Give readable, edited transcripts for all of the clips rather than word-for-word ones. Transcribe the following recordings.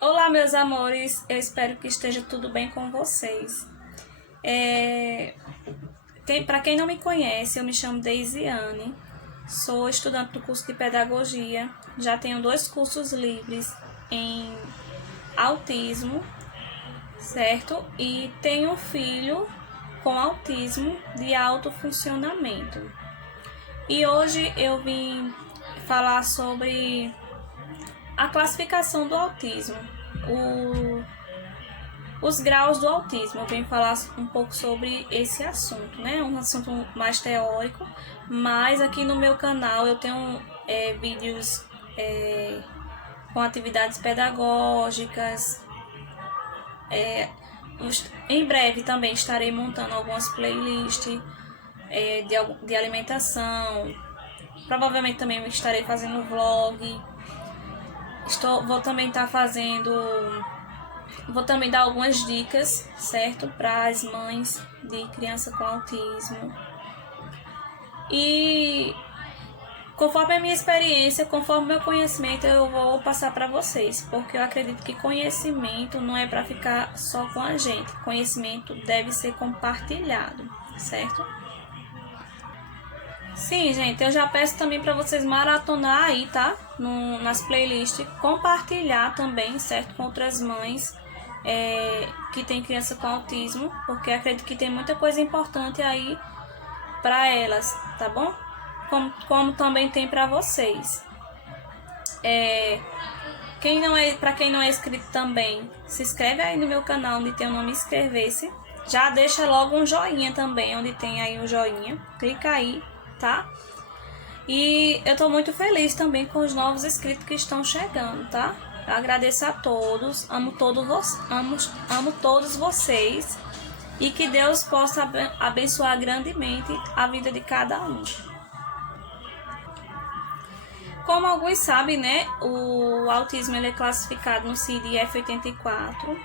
Olá, meus amores, eu espero que esteja tudo bem com vocês. Para quem não me conhece, eu me chamo Deisiane, sou estudante do curso de Pedagogia, já tenho 2 cursos livres em autismo, certo? E tenho um filho com autismo de alto funcionamento. E hoje eu vim falar sobre a classificação do autismo, os graus do autismo. Eu venho falar um pouco sobre esse assunto, né? Um assunto mais teórico, mas aqui no meu canal eu tenho vídeos com atividades pedagógicas. Em breve também estarei montando algumas playlists de alimentação. Provavelmente também estarei fazendo vlog. Vou também estar fazendo. Vou também dar algumas dicas, certo? Para as mães de criança com autismo. E conforme a minha experiência, conforme o meu conhecimento, eu vou passar para vocês. Porque eu acredito que conhecimento não é para ficar só com a gente. Conhecimento deve ser compartilhado, certo? Sim, gente, eu já peço também para vocês maratonar aí, tá? Nas playlists, compartilhar também, certo? Com outras mães que tem criança com autismo, porque acredito que tem muita coisa importante aí para elas, tá bom? Como também tem para vocês. Para quem não é inscrito também, se inscreve aí no meu canal onde tem o nome inscrever-se. Já deixa logo um joinha também, onde tem aí o joinha. Clica aí, tá? E eu tô muito feliz também com os novos inscritos que estão chegando, tá? Eu agradeço a todos, amo todos vocês e que Deus possa abençoar grandemente a vida de cada um. Como alguns sabem, né, o autismo ele é classificado no CID-F84.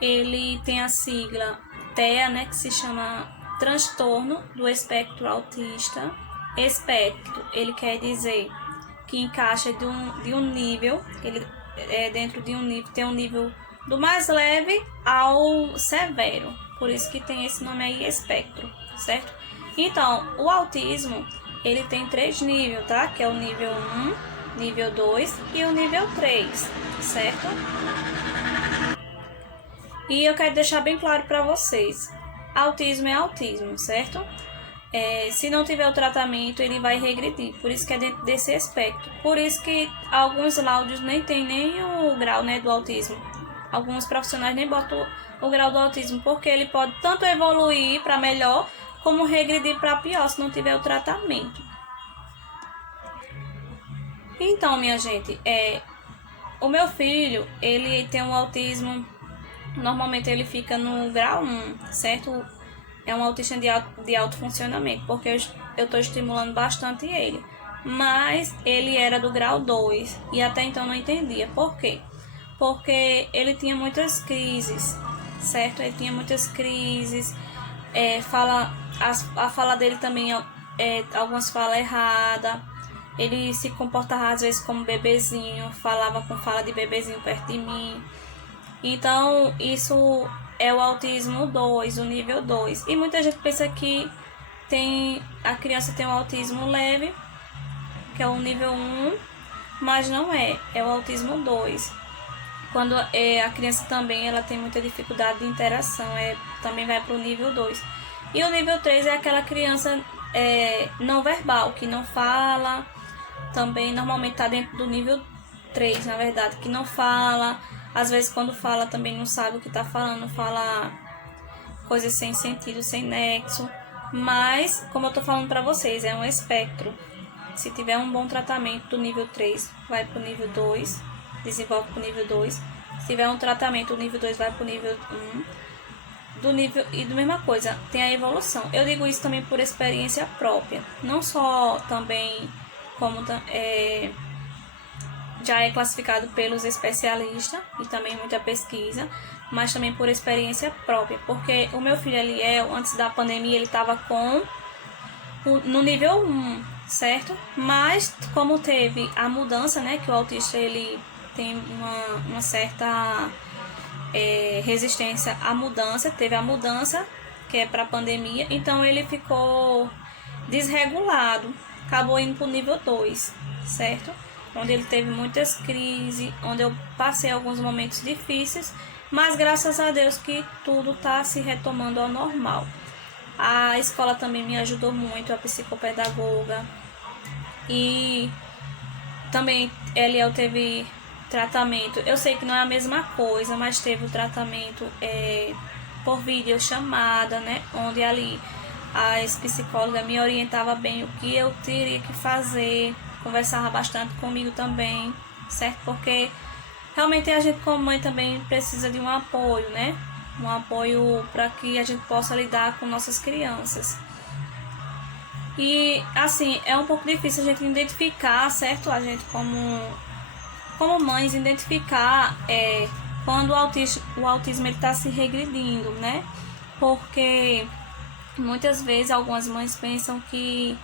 Ele tem a sigla TEA, né, que se chama Transtorno do Espectro Autista. Espectro, ele quer dizer que encaixa de um nível, ele dentro de um nível, tem um nível do mais leve ao severo, por isso que tem esse nome aí, espectro, certo? Então, o autismo, ele tem 3 níveis, tá? Que é o nível 1, nível 2 e o nível 3, certo? E eu quero deixar bem claro para vocês, autismo é autismo, certo? Se não tiver o tratamento, ele vai regredir, por isso que é dentro desse espectro. Por isso que alguns laudos nem tem nem o grau, né, do autismo. Alguns profissionais nem botam o grau do autismo, porque ele pode tanto evoluir para melhor, como regredir para pior, se não tiver o tratamento. Então, minha gente, o meu filho, ele tem um autismo, normalmente ele fica no grau 1, certo? É um autista de alto funcionamento, porque eu estou estimulando bastante ele. Mas ele era do grau 2 e até então não entendia. Por quê? Porque ele tinha muitas crises, certo? Ele tinha muitas crises, a fala dele também algumas falas erradas. Ele se comportava às vezes como bebezinho, falava com fala de bebezinho perto de mim. Então, isso é o autismo 2, o nível 2. E muita gente pensa que a criança tem um autismo leve, que é o nível 1, mas não é o autismo 2. Quando a criança também ela tem muita dificuldade de interação, também vai para o nível 2. E o nível 3 é aquela criança não verbal, que não fala, também normalmente está dentro do nível 3, na verdade, que não fala. Às vezes quando fala também não sabe o que está falando, fala coisas sem sentido, sem nexo. Mas, como eu estou falando para vocês, é um espectro. Se tiver um bom tratamento do nível 3, vai para o nível 2, desenvolve para o nível 2. Se tiver um tratamento do nível 2, vai para o nível 1. E da mesma coisa, tem a evolução. Eu digo isso também por experiência própria. Não só também como já é classificado pelos especialistas e também muita pesquisa, mas também por experiência própria, porque o meu filho Eliel, antes da pandemia, ele estava no nível 1, certo? Mas como teve a mudança, né, que o autista ele tem uma certa resistência à mudança, teve a mudança que é para a pandemia, então ele ficou desregulado, acabou indo para o nível 2, certo? Onde ele teve muitas crises, onde eu passei alguns momentos difíceis, mas graças a Deus que tudo está se retomando ao normal. A escola também me ajudou muito, a psicopedagoga, e também Eliel teve tratamento. Eu sei que não é a mesma coisa, mas teve o tratamento por videochamada, né? Onde ali as psicólogas me orientavam bem o que eu teria que fazer, conversava bastante comigo também, certo? Porque realmente a gente como mãe também precisa de um apoio, né? Um apoio para que a gente possa lidar com nossas crianças. E assim, é um pouco difícil a gente identificar, certo? A gente como mães identificar quando o autismo está se regredindo, né? Porque muitas vezes algumas mães pensam que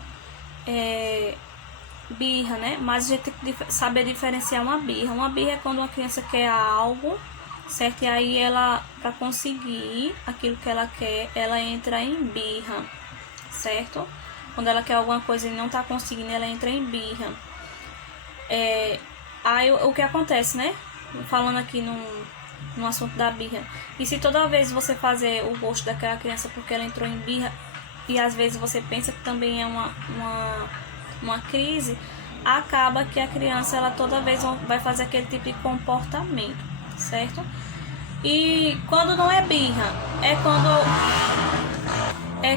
birra, né? Mas a gente tem que saber diferenciar uma birra. Uma birra é quando uma criança quer algo, certo? E aí ela, para conseguir aquilo que ela quer, ela entra em birra, certo? Quando ela quer alguma coisa e não está conseguindo, ela entra em birra. Aí o que acontece, né? Falando aqui no assunto da birra. E se toda vez você fazer o gosto daquela criança porque ela entrou em birra, e às vezes você pensa que também é uma crise, acaba que a criança ela toda vez vai fazer aquele tipo de comportamento, certo? E quando não é birra, é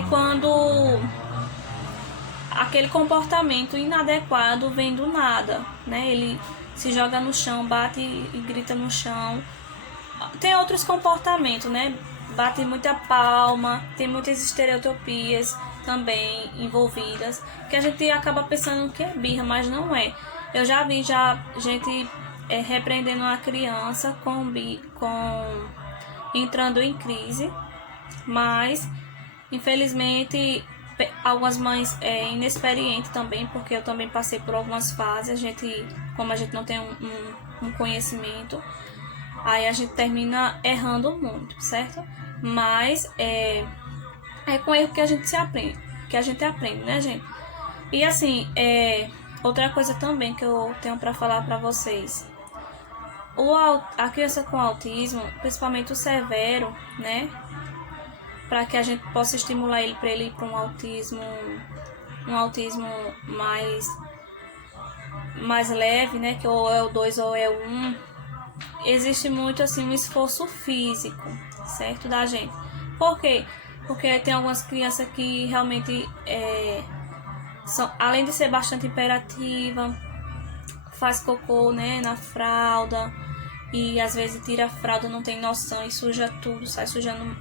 quando aquele comportamento inadequado vem do nada, né? Ele se joga no chão, bate e grita no chão. Tem outros comportamentos, né? Bate muita palma, tem muitas estereotipias também envolvidas, que a gente acaba pensando que é birra, mas não é. Eu já vi gente repreendendo a criança entrando em crise, mas infelizmente algumas mães inexperientes também, porque eu também passei por algumas fases, como a gente não tem um conhecimento, aí a gente termina errando muito, certo? Mas é com erro que a gente aprende, né, gente? E assim, outra coisa também que eu tenho para falar para vocês, a criança com autismo, principalmente o severo, né? Para que a gente possa estimular ele para ele ir para um autismo mais leve, né? Que ou é o 2 ou é o 1. Existe muito assim um esforço físico, certo, da gente. Por quê? Porque tem algumas crianças que realmente além de ser bastante imperativa, faz cocô, né, na fralda, e às vezes tira a fralda, não tem noção e suja tudo, sai sujando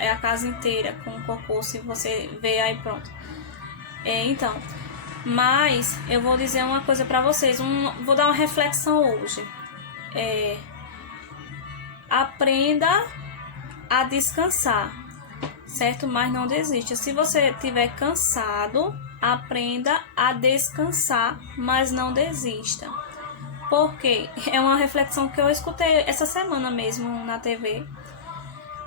a casa inteira com cocô, se você ver aí pronto. Então, mas eu vou dizer uma coisa para vocês, vou dar uma reflexão hoje. Aprenda a descansar, certo? Mas não desista. Se você estiver cansado, aprenda a descansar, mas não desista. Por quê? É uma reflexão que eu escutei essa semana mesmo na TV.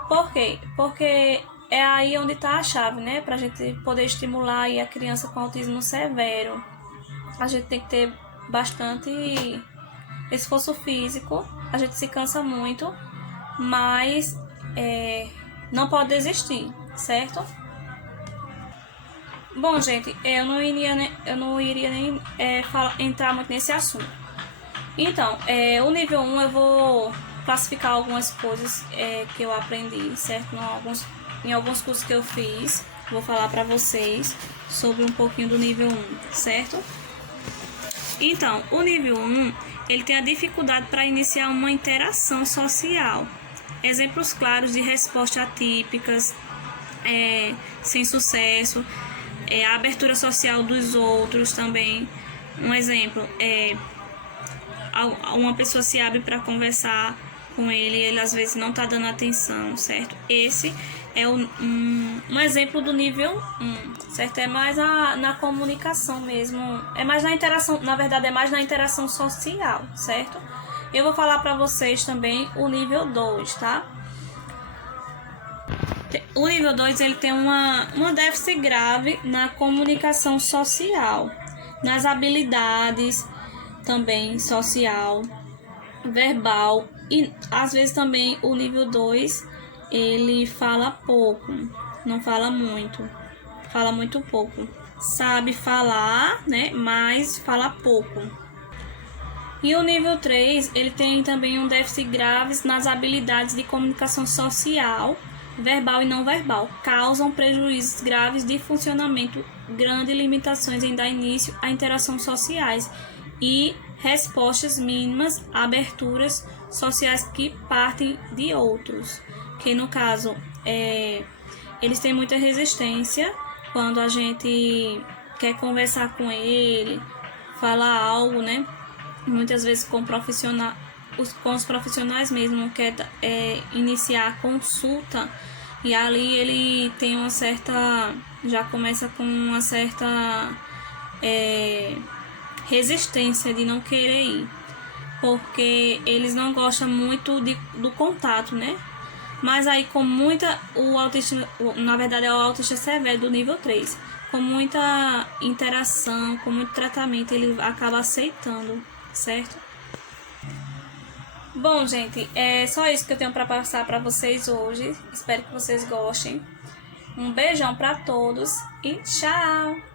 Por quê? Porque é aí onde está a chave, né? Para a gente poder estimular aí a criança com autismo severo. A gente tem que ter bastante esforço físico. A gente se cansa muito, mas não pode desistir, certo? Bom, gente, eu não iria nem entrar muito nesse assunto. Então, o nível 1 eu vou classificar algumas coisas que eu aprendi, certo? Em alguns cursos que eu fiz, vou falar para vocês sobre um pouquinho do nível 1, certo? Então, o nível 1, ele tem a dificuldade para iniciar uma interação social. Exemplos claros de respostas atípicas, sem sucesso, a abertura social dos outros também. Um exemplo, uma pessoa se abre para conversar com ele às vezes não está dando atenção, certo? Esse é um exemplo do nível 1, certo? É mais na comunicação mesmo, é mais na interação, na verdade é mais na interação social, certo? Eu vou falar para vocês também o nível 2, tá? O nível 2 ele tem uma déficit grave na comunicação social, nas habilidades também social, verbal, e às vezes também o nível 2 ele fala pouco, não fala muito, fala muito pouco. Sabe falar, né, mas fala pouco. E o nível 3 ele tem também um déficit grave nas habilidades de comunicação social, verbal e não verbal, causam prejuízos graves de funcionamento, grandes limitações em dar início a interações sociais e respostas mínimas a aberturas sociais que partem de outros, que no caso eles têm muita resistência quando a gente quer conversar com ele, falar algo, né? Muitas vezes com os profissionais mesmo, quer iniciar a consulta, e ali ele tem uma certa, já começa com uma certa resistência de não querer ir, porque eles não gostam muito do contato, né? Mas aí com muita, o autista, na verdade é o autista severo do nível 3, com muita interação, com muito tratamento, ele acaba aceitando, certo? Bom, gente, é só isso que eu tenho para passar para vocês hoje. Espero que vocês gostem. Um beijão para todos e tchau!